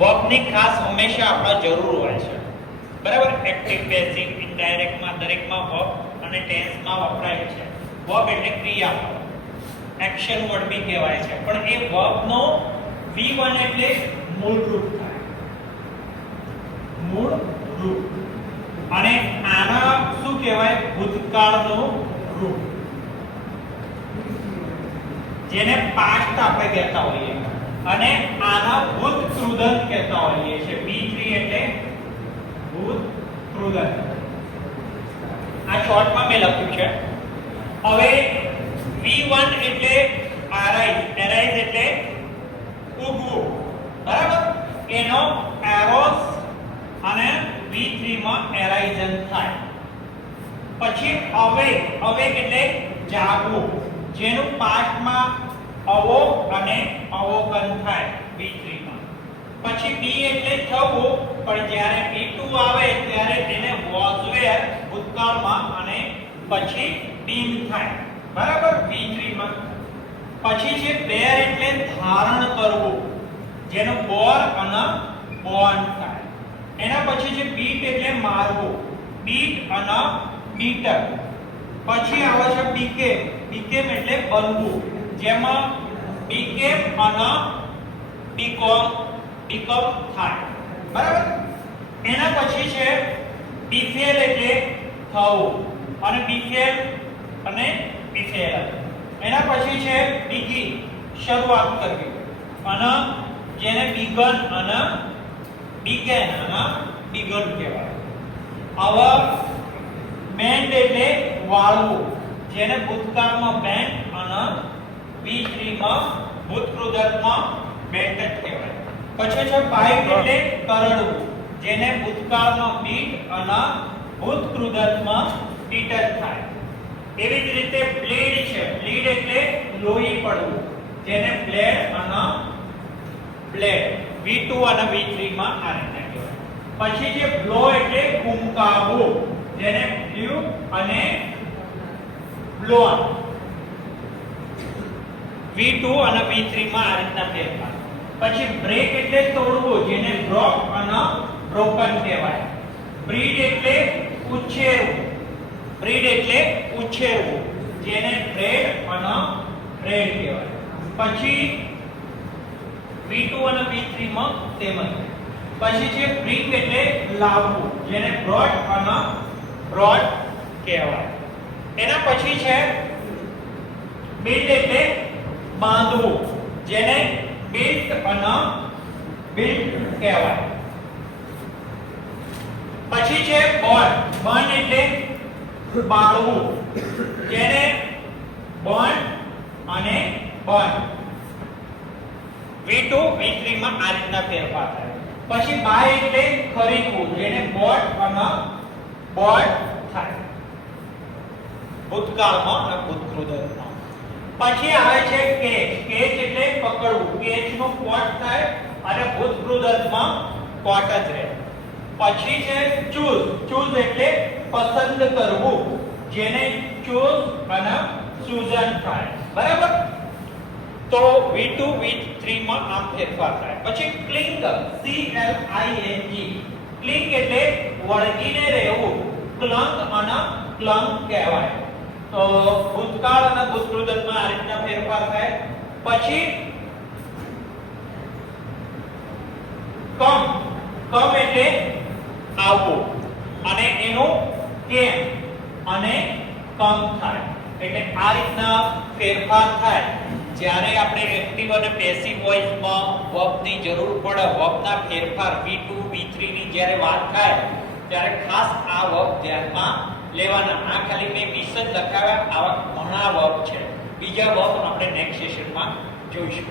વર્બની ખાસ હંમેશા આપણા જરૂર હોય છે, બરાબર. એક્ટિવ, પેસિવ, ઇનડાયરેક્ટ માં દરેકમાં વર્બ અને ટેન્સમાં વપરાય છે. વર્બ એટલે ક્રિયાપદ, એક્શન વર્ડ બી કહેવાય છે. પણ એ વર્બનો V1 એટલે મૂળ રૂપ થાય, મૂળ રૂપ. અને આના શું કહેવાય? ભૂતકાળનું રૂપ, જેને પાસ્ટ આપણે કહેતા હોઈએ. અને આના ભૂતકૃદંત કહેતા હોઈએ છે. B3 એટલે ભૂતકૃદંત. આ શોર્ટમાં મેં લખ્યું છે. હવે V1 એટલે arise એટલે ઉગવું, બરાબર. એનો એરોસ અને V3 માં એરાઇઝન થાય. પછી અવેક એટલે જાગવું, જેનું પાસ્ટમાં અવોક અને અવોકન થાય V3 માં. પછી B એટલે થવું, પણ જ્યારે B2 આવે ત્યારે તેને was were ભૂતકાળમાં અને પછી been થાય, બરાબર, V3 માં. પછી છે bear એટલે ધારણ કરવું, જેનો bore અને born થાય. એના પછી છે beat એટલે મારવું, beat અને beaten. પછી આવે છે became એટલે બનવું, જેમાં became અને become થાય, બરાબર. એના પછી છે befell એટલે થવું, અને befell અને befell. એના પછી છે begin શરૂઆત કરવી, અને જેને begun અને began અને begun કહેવાય. હવે bend એટલે વાળવું, જેને ભૂતકાળમાં bent અને V3 માં ભૂતકૃદંતમાં bented કહેવાય. પછી છે bite એટલે કરડવું, જેને ભૂતકાળમાં beat અને ભૂતકૃદંતમાં beaten થાય. એવી જ રીતે bleed છે. bleed એટલે લોહી પડવું, જેને bled અને bled V2 અને V3 માં આ રીતે કહેવાય. પછી જે blow એટલે ફૂંકાવવું, જેને blew અને blown V2 અને V3 માં આ રીતના ફેરફાર. પછી break એટલે તોડવું, જેને broke અને broken કહેવાય. breed એટલે ઉછેરવું, જેને bred અને bred કહેવાય. પછી V2 અને V3 માં સેમ જ. પછી છે bring એટલે લાવવું, જેને brought અને brought કહેવાય. એના પછી છે build એટલે બાંધવું, જેને built અને built કહેવાય. પછી છે burn એટલે બાળવું, જેને burn અને burn. V2 V3 માં આ રીતના ફેરફાર થાય. પછી buy એટલે ખરીદવું, જેને bought અને bought થાય ભૂતકાળમાં અને ભૂતકૃદંતમાં. પછી આવે છે catch એટલે પકડવું, catch નો caught થાય અને ભૂતકૃદંતમાં caught જ રહે. પછી છે choose એટલે પસંદ કરવું, જેને choose અને chosen થાય, બરાબર. તો V2 V3 માં આમ ફેરફાર થાય. પછી cling cling એટલે વળગીને રહેવું, clung અને clung કહેવાય. તો ભૂતકાળ અને ભૂતકૃદંતમાં આ રીતના ફેરફાર થાય. પછી come એટલે આવવું, અને એનું came અને come થાય. એટલે આ રીતના ફેરફાર થાય. જ્યારે આપણે એક્ટિવ અને પેસિવ વોઇસમાં વર્બની જરૂર પડે, વર્બના ફેરફાર V2 V3 ની જ્યારે વાત થાય ત્યારે ખાસ આ વર્બ ધ્યાનમાં લેવાના. આ ખાલી મેં 20 જ લખાવ્યા, આવા ઘણા વર્બ છે. બીજા વર્બ આપણે નેક્સ્ટ સેશનમાં જોઈશું.